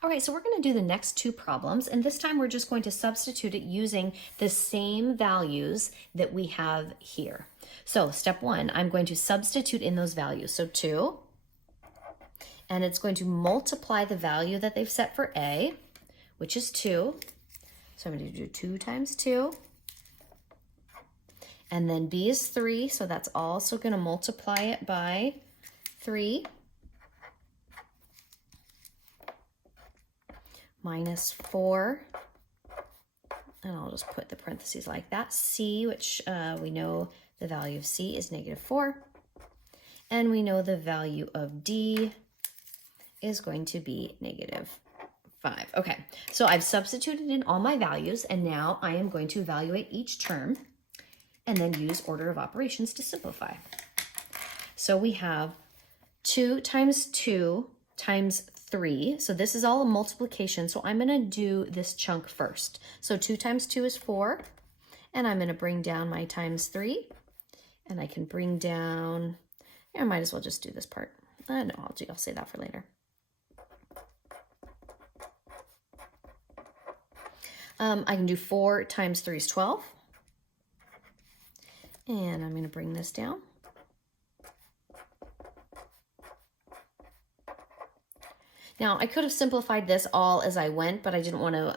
All right, so we're going to do the next two problems, and this time we're just going to substitute it using the same values that we have here. So step one, I'm going to substitute in those values. So 2, and it's going to multiply the value that they've set for A, which is 2. So I'm going to do 2 times 2. And then B is 3, so that's also going to multiply it by 3. Minus 4, and I'll just put the parentheses like that. C, which we know the value of C is -4, and we know the value of D is going to be -5. Okay, so I've substituted in all my values, and now I am going to evaluate each term and then use order of operations to simplify. So we have 2 times 2 times 3. So this is all a multiplication. So I'm going to do this chunk first. So 2 times 2 is 4. And I'm going to bring down my times 3. And I can bring down, I might as well just do this part. No, I'll say that for later. I can do 4 times 3 is 12. And I'm going to bring this down. Now, I could have simplified this all as I went, but I didn't want to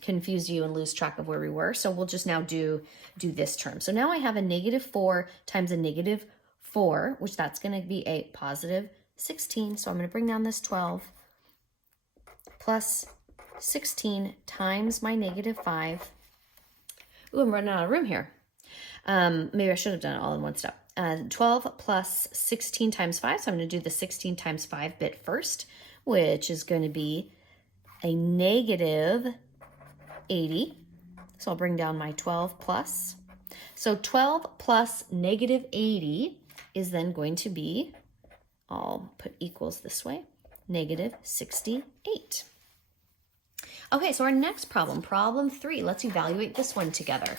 confuse you and lose track of where we were. So we'll just now do this term. So now I have a -4 times a -4, which that's going to be a +16. So I'm going to bring down this 12 plus 16 times my -5. Ooh, I'm running out of room here. Maybe I should have done it all in one step. 12 plus 16 times 5. So I'm going to do the 16 times 5 bit first, which is going to be a -80. So I'll bring down my 12 plus. So 12 plus -80 is then going to be, I'll put equals this way, -68. Okay, so our next problem, problem 3, let's evaluate this one together.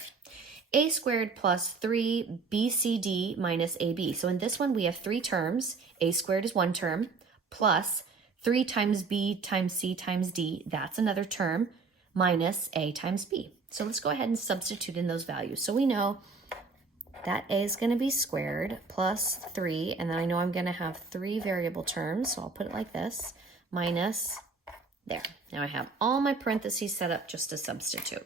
A squared plus 3BCD minus AB. So in this one, we have 3 terms. A squared is one term, plus 3 times B times C times D, that's another term, minus A times B. So let's go ahead and substitute in those values. So we know that A is going to be squared plus 3, and then I know I'm going to have 3 variable terms, so I'll put it like this, minus there. Now I have all my parentheses set up just to substitute.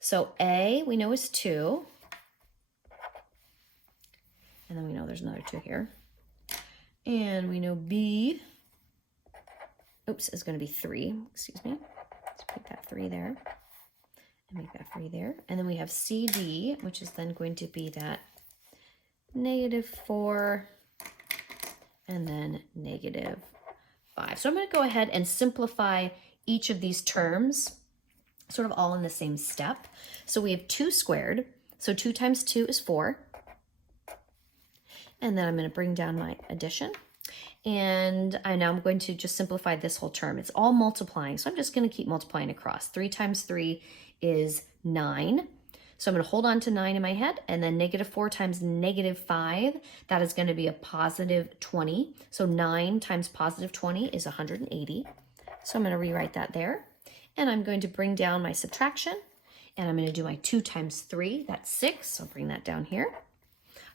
So A, we know is 2, and then we know there's another 2 here. And we know B, is going to be 3, excuse me. Let's put that 3 there and make that 3 there. And then we have CD, which is then going to be that -4 and then -5. So I'm going to go ahead and simplify each of these terms, sort of all in the same step. So we have 2 squared. So 2 times 2 is 4. And then I'm going to bring down my addition. And now I'm going to just simplify this whole term. It's all multiplying, so I'm just going to keep multiplying across. 3 times 3 is 9. So I'm going to hold on to 9 in my head, and then -4 times -5, that is going to be a +20. So 9 times +20 is 180. So I'm going to rewrite that there. And I'm going to bring down my subtraction, and I'm going to do my 2 times 3, that's 6. So I'll bring that down here.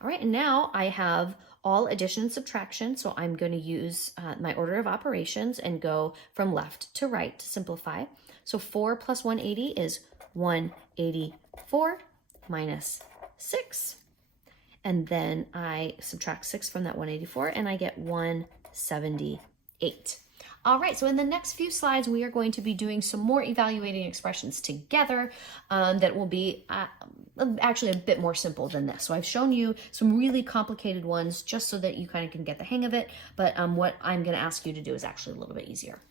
All right, and now I have all addition and subtraction, so I'm going to use my order of operations and go from left to right to simplify. So 4 plus 180 is 184 minus 6. And then I subtract 6 from that 184, and I get 178. All right, so in the next few slides, we are going to be doing some more evaluating expressions together that will be actually a bit more simple than this. So I've shown you some really complicated ones just so that you kind of can get the hang of it, but what I'm going to ask you to do is actually a little bit easier.